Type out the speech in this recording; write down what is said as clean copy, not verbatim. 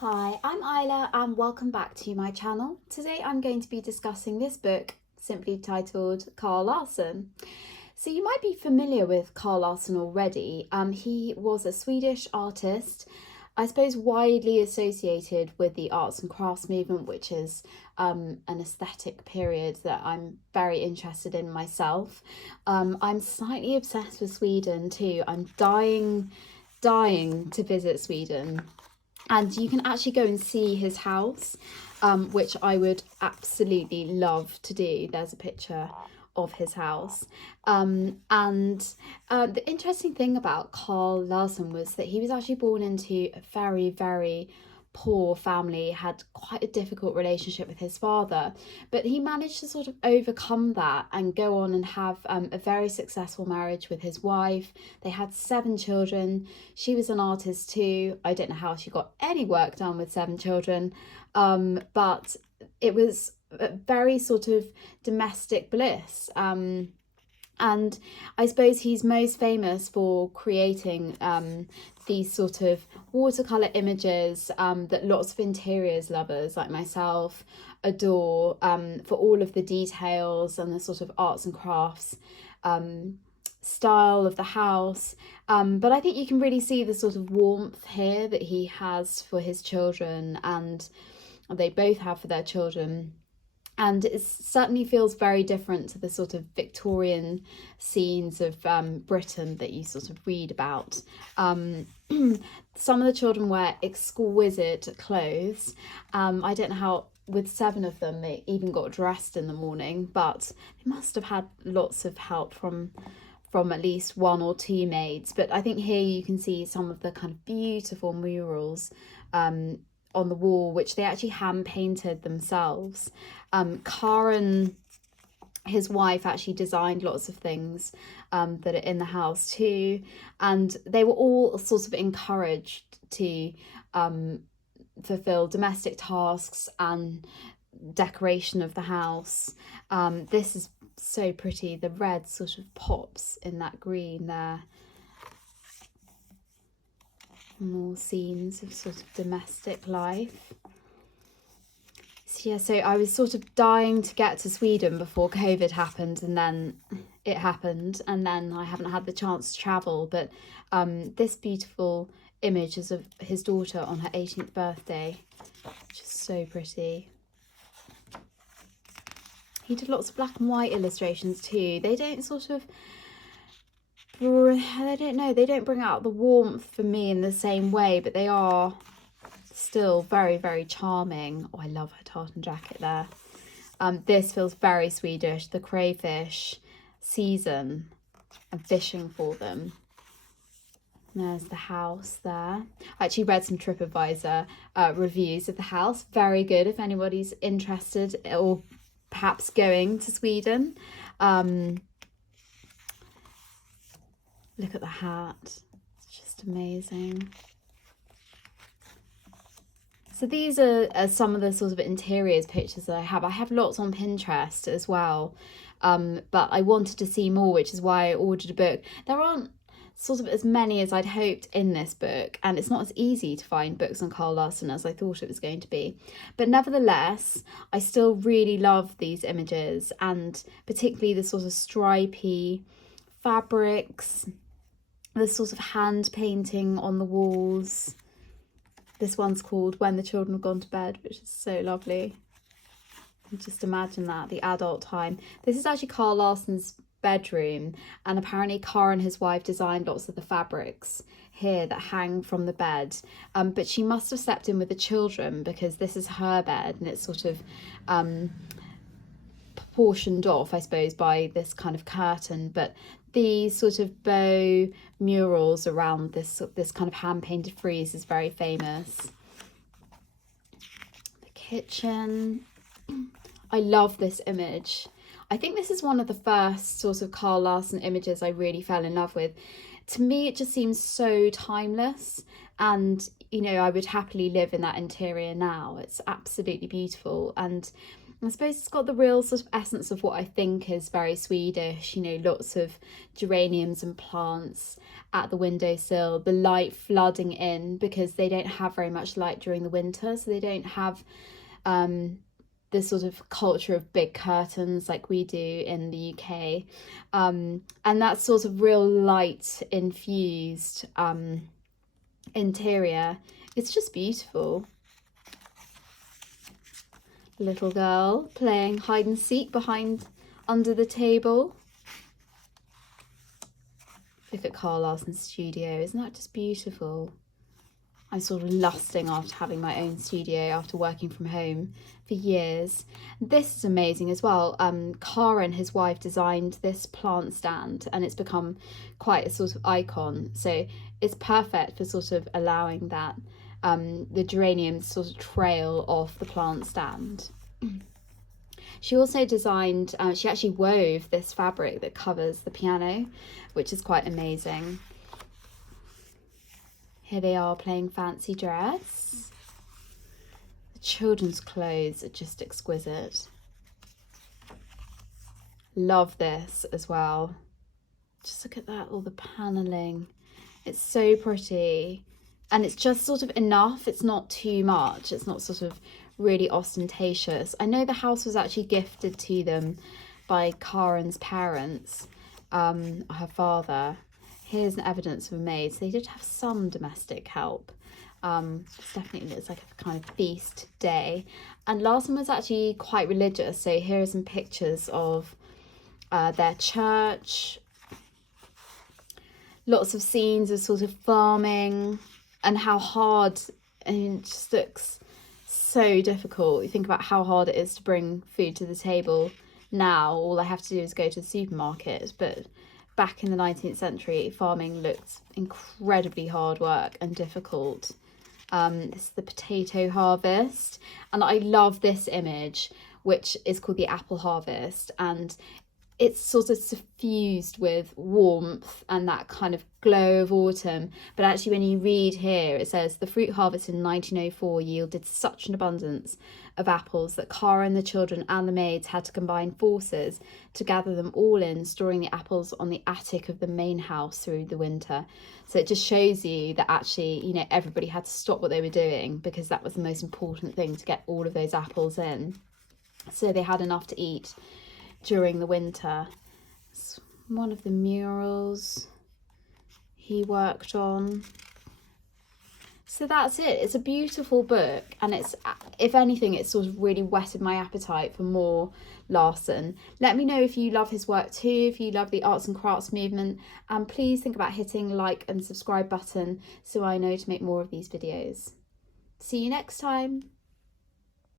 Hi, I'm Isla and welcome back to my channel. Today I'm going to be discussing this book, simply titled Carl Larsson. So you might be familiar with Carl Larsson already. He was a Swedish artist, I suppose widely associated with the arts and crafts movement, which is an aesthetic period that I'm very interested in myself. I'm slightly obsessed with Sweden too. I'm dying to visit Sweden. And you can actually go and see his house, which I would absolutely love to do. There's a picture of his house. The interesting thing about Carl Larsson was that he was actually born into a very, very poor family, had quite a difficult relationship with his father, but he managed to sort of overcome that and go on and have a very successful marriage with his wife. They had 7 children. She was an artist too. I don't know how she got any work done with 7 children, but it was a very sort of domestic bliss. And I suppose he's most famous for creating these sort of watercolour images that lots of interiors lovers like myself adore, for all of the details and the sort of arts and crafts style of the house. But I think you can really see the sort of warmth here that he has for his children, and they both have for their children. And it certainly feels very different to the sort of Victorian scenes of Britain that you sort of read about. Some of the children wear exquisite clothes. I don't know how, with 7 of them, they even got dressed in the morning, but they must have had lots of help from at least 1 or 2 maids. But I think here you can see some of the kind of beautiful murals on the wall, which they actually hand painted themselves. Karen, his wife, actually designed lots of things that are in the house too, and they were all sort of encouraged to fulfill domestic tasks and decoration of the house. This is so pretty. The red sort of pops in that green there. More scenes of sort of domestic life. So I was sort of dying to get to Sweden before COVID happened, and then it happened, and then I haven't had the chance to travel. But this beautiful image is of his daughter on her 18th birthday, which is so pretty. He did lots of black and white illustrations too. They don't sort of, I don't know, they don't bring out the warmth for me in the same way, but they are still very, very charming. Oh, I love her tartan jacket there. This feels very Swedish, the crayfish season and fishing for them. There's the house there. I actually read some TripAdvisor reviews of the house. Very good if anybody's interested or perhaps going to Sweden. Look at the hat, it's just amazing. So these are some of the sort of interiors pictures that I have. I have lots on Pinterest as well, but I wanted to see more, which is why I ordered a book. There aren't sort of as many as I'd hoped in this book, and it's not as easy to find books on Carl Larsson as I thought it was going to be. But nevertheless, I still really love these images, and particularly the sort of stripy fabrics, the sort of hand painting on the walls. This one's called When the Children Have Gone to Bed, which is so lovely. Just imagine that, the adult time. This is actually Carl Larsson's bedroom, and apparently Carl and his wife designed lots of the fabrics here that hang from the bed. But she must have slept in with the children, because this is her bed and it's sort of portioned off, I suppose, by this kind of curtain. But these sort of bow murals around this kind of hand-painted frieze is very famous. The kitchen. I love this image. I think this is one of the first sort of Carl Larsson images I really fell in love with. To me, it just seems so timeless, and you know, I would happily live in that interior now. It's absolutely beautiful, and I suppose it's got the real sort of essence of what I think is very Swedish, you know, lots of geraniums and plants at the windowsill, the light flooding in because they don't have very much light during the winter, so they don't have this sort of culture of big curtains like we do in the UK. And that sort of real light infused interior, it's just beautiful. Little girl playing hide and seek under the table. Look at Carl Larsson's studio, isn't that just beautiful? I'm sort of lusting after having my own studio after working from home for years. This is amazing as well. Karen, his wife, designed this plant stand and it's become quite a sort of icon. So it's perfect for sort of allowing that the geraniums sort of trail off the plant stand. She also designed, she actually wove this fabric that covers the piano, which is quite amazing. Here they are playing fancy dress. The children's clothes are just exquisite. Love this as well. Just look at that, all the paneling. It's so pretty. And it's just sort of enough. It's not too much. It's not sort of really ostentatious. I know the house was actually gifted to them by Karen's parents, her father. Here's an evidence of a maid. So they did have some domestic help. It's definitely looks like a kind of feast day. And Larsson was actually quite religious. So here are some pictures of their church. Lots of scenes of sort of farming and how hard, and it just looks so difficult. You think about how hard it is to bring food to the table now. All I have to do is go to the supermarket. But back in the 19th century, farming looked incredibly hard work and difficult. This is the potato harvest. And I love this image, which is called the apple harvest. And it's sort of suffused with warmth and that kind of glow of autumn. But actually when you read here, it says the fruit harvest in 1904 yielded such an abundance of apples that Cara and the children and the maids had to combine forces to gather them all in, storing the apples on the attic of the main house through the winter. So it just shows you that actually, you know, everybody had to stop what they were doing because that was the most important thing, to get all of those apples in. So they had enough to eat during the winter. It's one of the murals he worked on. So that's it. It's a beautiful book, and it's, if anything, it's sort of really whetted my appetite for more Larsson. Let me know if you love his work too, if you love the arts and crafts movement, and please think about hitting like and subscribe button so I know to make more of these videos. See you next time.